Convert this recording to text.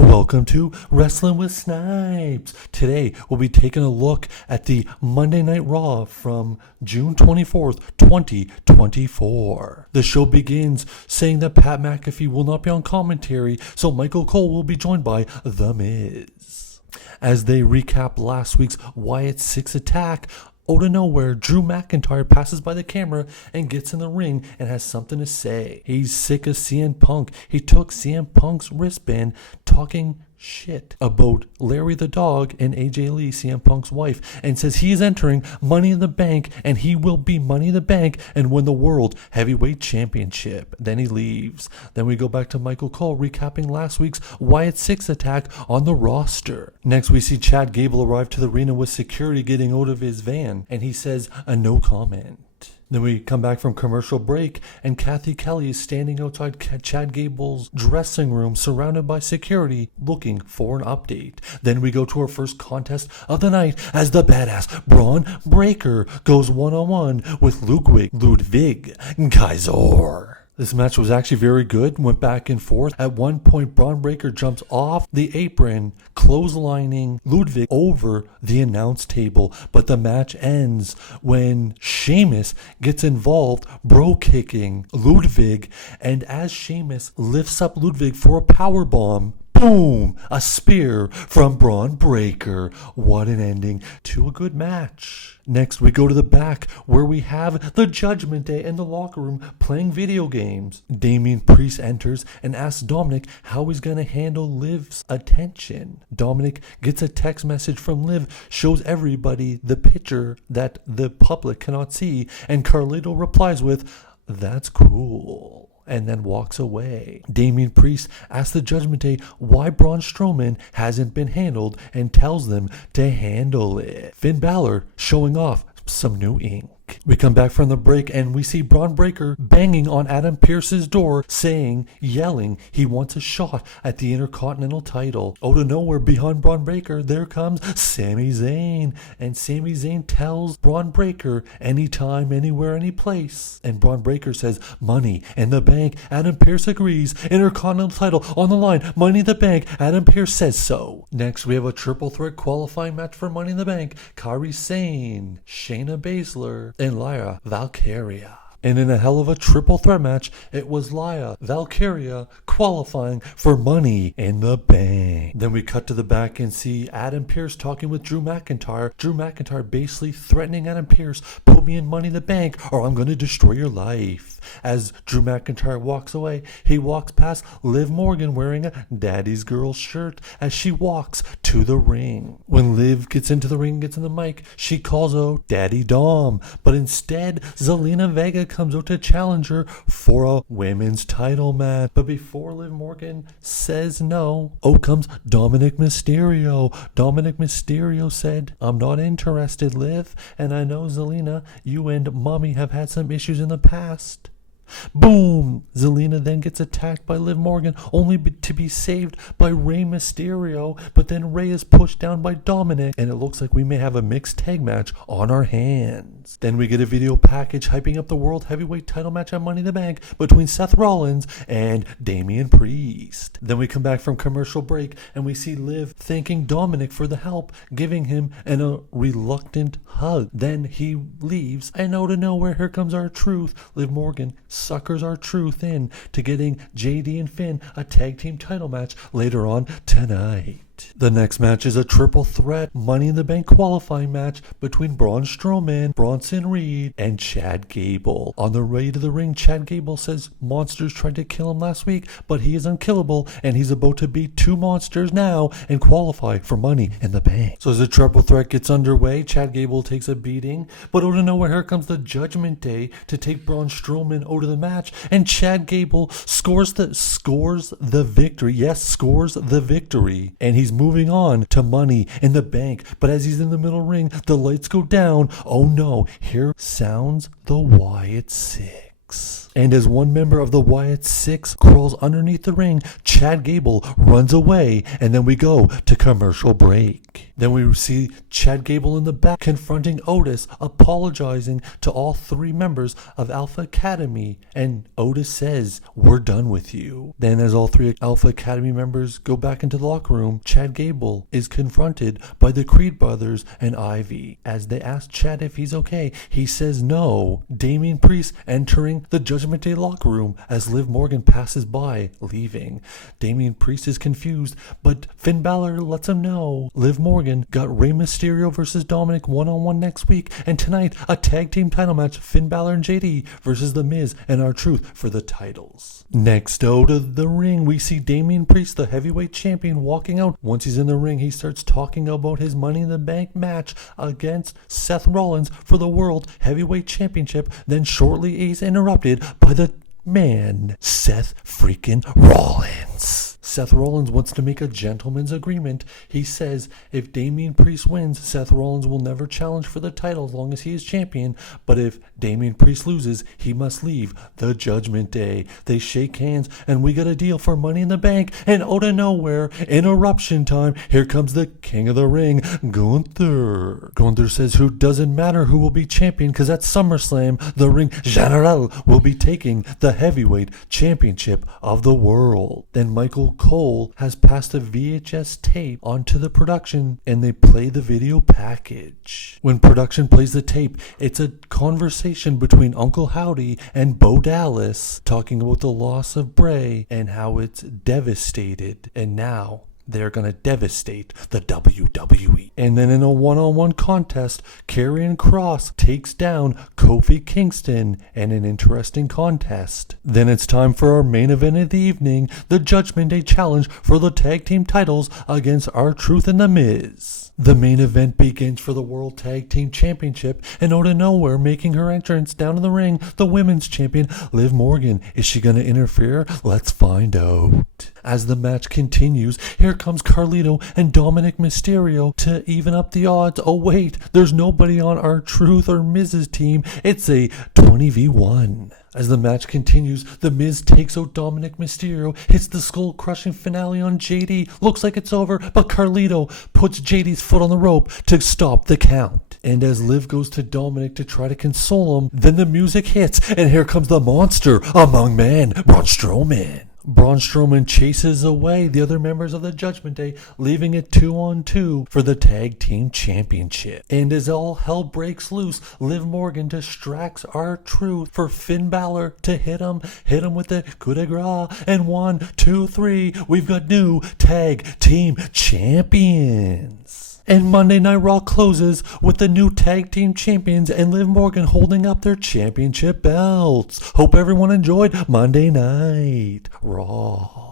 Welcome to Wrestling with Snipes. Today we'll be taking a look at the Monday Night Raw from June 24th, 2024. The show begins saying that Pat McAfee will not be on commentary, so Michael Cole will be joined by The Miz. As they recap last week's Wyatt 6 attack, out of nowhere, Drew McIntyre passes by the camera and gets in the ring and has something to say. He's sick of CM Punk. He took CM Punk's wristband talking shit about Larry the Dog and AJ Lee, CM Punk's wife, and says he is entering Money in the Bank and he will be Money in the Bank and win the World Heavyweight Championship. Then he leaves. Then we go back to Michael Cole recapping last week's Wyatt 6 attack on the roster. Next we see Chad Gable arrive to the arena with security getting out of his van and he says a no comment. Then we come back from commercial break and Kathy Kelly is standing outside Chad Gable's dressing room surrounded by security looking for an update. Then we go to our first contest of the night as the badass Braun Breaker goes one-on-one with Ludwig Kaiser. This match was actually very good, went back and forth. At one point, Braun Breaker jumps off the apron, clotheslining Ludwig over the announce table. But the match ends when Sheamus gets involved, bro-kicking Ludwig. And as Sheamus lifts up Ludwig for a powerbomb, boom! A spear from Braun Breaker. What an ending to a good match. Next, we go to the back where we have the Judgment Day in the locker room playing video games. Damian Priest enters and asks Dominic how he's going to handle Liv's attention. Dominic gets a text message from Liv, shows everybody the picture that the public cannot see, and Carlito replies with, "That's cool," and then walks away. Damian Priest asks the Judgment Day why Braun Strowman hasn't been handled and tells them to handle it. Finn Balor showing off some new ink. We come back from the break and we see Braun Breaker banging on Adam Pearce's door yelling he wants a shot at the Intercontinental title. Out of nowhere behind Braun Breaker there comes Sami Zayn, and Sami Zayn tells Braun Breaker anytime, anywhere, any place. And Braun Breaker says Money in the Bank. Adam Pearce agrees. Intercontinental title on the line. Money in the Bank. Adam Pearce says so. Next we have a triple threat qualifying match for Money in the Bank. Kairi Sane, Shayna Baszler, and Lyra Valkyria. And in a hell of a triple threat match, it was Lyra Valkyria qualifying for Money in the Bank. Then we cut to the back and see Adam Pearce talking with Drew McIntyre. Drew McIntyre basically threatening Adam Pearce, "Put me in Money in the Bank or I'm going to destroy your life." As Drew McIntyre walks away, he walks past Liv Morgan wearing a Daddy's Girl shirt as she walks to the ring. When Liv gets into the ring and gets in the mic, she calls out Daddy Dom, but instead Zelina Vega comes out to challenge her for a women's title match. But before Liv Morgan says no, out comes Dominic Mysterio. Dominic Mysterio said, "I'm not interested, Liv, and I know Zelina, you and Mommy have had some issues in the past." Boom! Zelina then gets attacked by Liv Morgan, only to be saved by Rey Mysterio, but then Rey is pushed down by Dominic, and it looks like we may have a mixed tag match on our hands. Then we get a video package hyping up the World Heavyweight title match at Money in the Bank between Seth Rollins and Damian Priest. Then we come back from commercial break, and we see Liv thanking Dominic for the help, giving him a reluctant hug. Then he leaves, and out of nowhere, here comes our truth. Liv Morgan suckers our truth in to getting JD and Finn a tag team title match later on tonight. The next match is a triple threat Money in the Bank qualifying match between Braun Strowman, Bronson Reed, and Chad Gable. On the way to the ring, Chad Gable says monsters tried to kill him last week, but he is unkillable, and he's about to beat two monsters now and qualify for Money in the Bank. So as the triple threat gets underway, Chad Gable takes a beating, but out of nowhere, here comes the Judgment Day to take Braun Strowman out of the match, and Chad Gable scores the victory. Yes, scores the victory, and he's moving on to Money in the Bank. But as he's in the middle ring, the lights go down. Oh no, here sounds the Wyatt 6. And as one member of the Wyatt Six crawls underneath the ring, Chad Gable runs away, and then we go to commercial break. Then we see Chad Gable in the back confronting Otis, apologizing to all three members of Alpha Academy, and Otis says, "We're done with you." Then as all three Alpha Academy members go back into the locker room, Chad Gable is confronted by the Creed brothers and Ivy. As they ask Chad if he's okay, he says no. Damian Priest entering the Judgment Day locker room as Liv Morgan passes by, leaving. Damian Priest is confused, but Finn Balor lets him know. Liv Morgan got Rey Mysterio versus Dominic one-on-one next week, and tonight a tag team title match, Finn Balor and JD versus The Miz and R-Truth for the titles. Next out of the ring, we see Damian Priest, the heavyweight champion, walking out. Once he's in the ring, he starts talking about his Money in the Bank match against Seth Rollins for the World Heavyweight Championship. Then shortly he's interrupted by the man, Seth freaking Rollins. Seth Rollins wants to make a gentleman's agreement. He says if Damian Priest wins, Seth Rollins will never challenge for the title as long as he is champion. But if Damian Priest loses, he must leave the Judgment Day. They shake hands, and we got a deal for Money in the Bank. And out of nowhere, interruption time, here comes the King of the Ring, Gunther. Gunther says who doesn't matter who will be champion, because at SummerSlam, the Ring General will be taking the heavyweight championship of the world. Then Michael Cole has passed a VHS tape onto the production, and they play the video package. When production plays the tape, it's a conversation between Uncle Howdy and Bo Dallas talking about the loss of Bray and how it's devastated, and now they're going to devastate the WWE. And then in a one-on-one contest, Karrion Kross takes down Kofi Kingston in an interesting contest. Then it's time for our main event of the evening, the Judgment Day Challenge for the tag team titles against R-Truth and The Miz. The main event begins for the World Tag Team Championship, and out of nowhere, making her entrance down to the ring, the women's champion, Liv Morgan. Is she going to interfere? Let's find out. As the match continues, here comes Carlito and Dominic Mysterio to even up the odds. Oh wait, there's nobody on R-Truth or Miz's team. It's a 20v1. As the match continues, The Miz takes out Dominic Mysterio, hits the skull-crushing finale on JD. Looks like it's over, but Carlito puts JD's foot on the rope to stop the count. And as Liv goes to Dominic to try to console him, then the music hits, and here comes the monster among men, Braun Strowman. Braun Strowman chases away the other members of the Judgment Day, leaving it 2-on-2 for the Tag Team Championship. And as all hell breaks loose, Liv Morgan distracts R-Truth for Finn Balor to hit him with the coup de grace. And 1, 2, 3, we've got new Tag Team Champions. And Monday Night Raw closes with the new Tag Team Champions and Liv Morgan holding up their championship belts. Hope everyone enjoyed Monday Night Raw.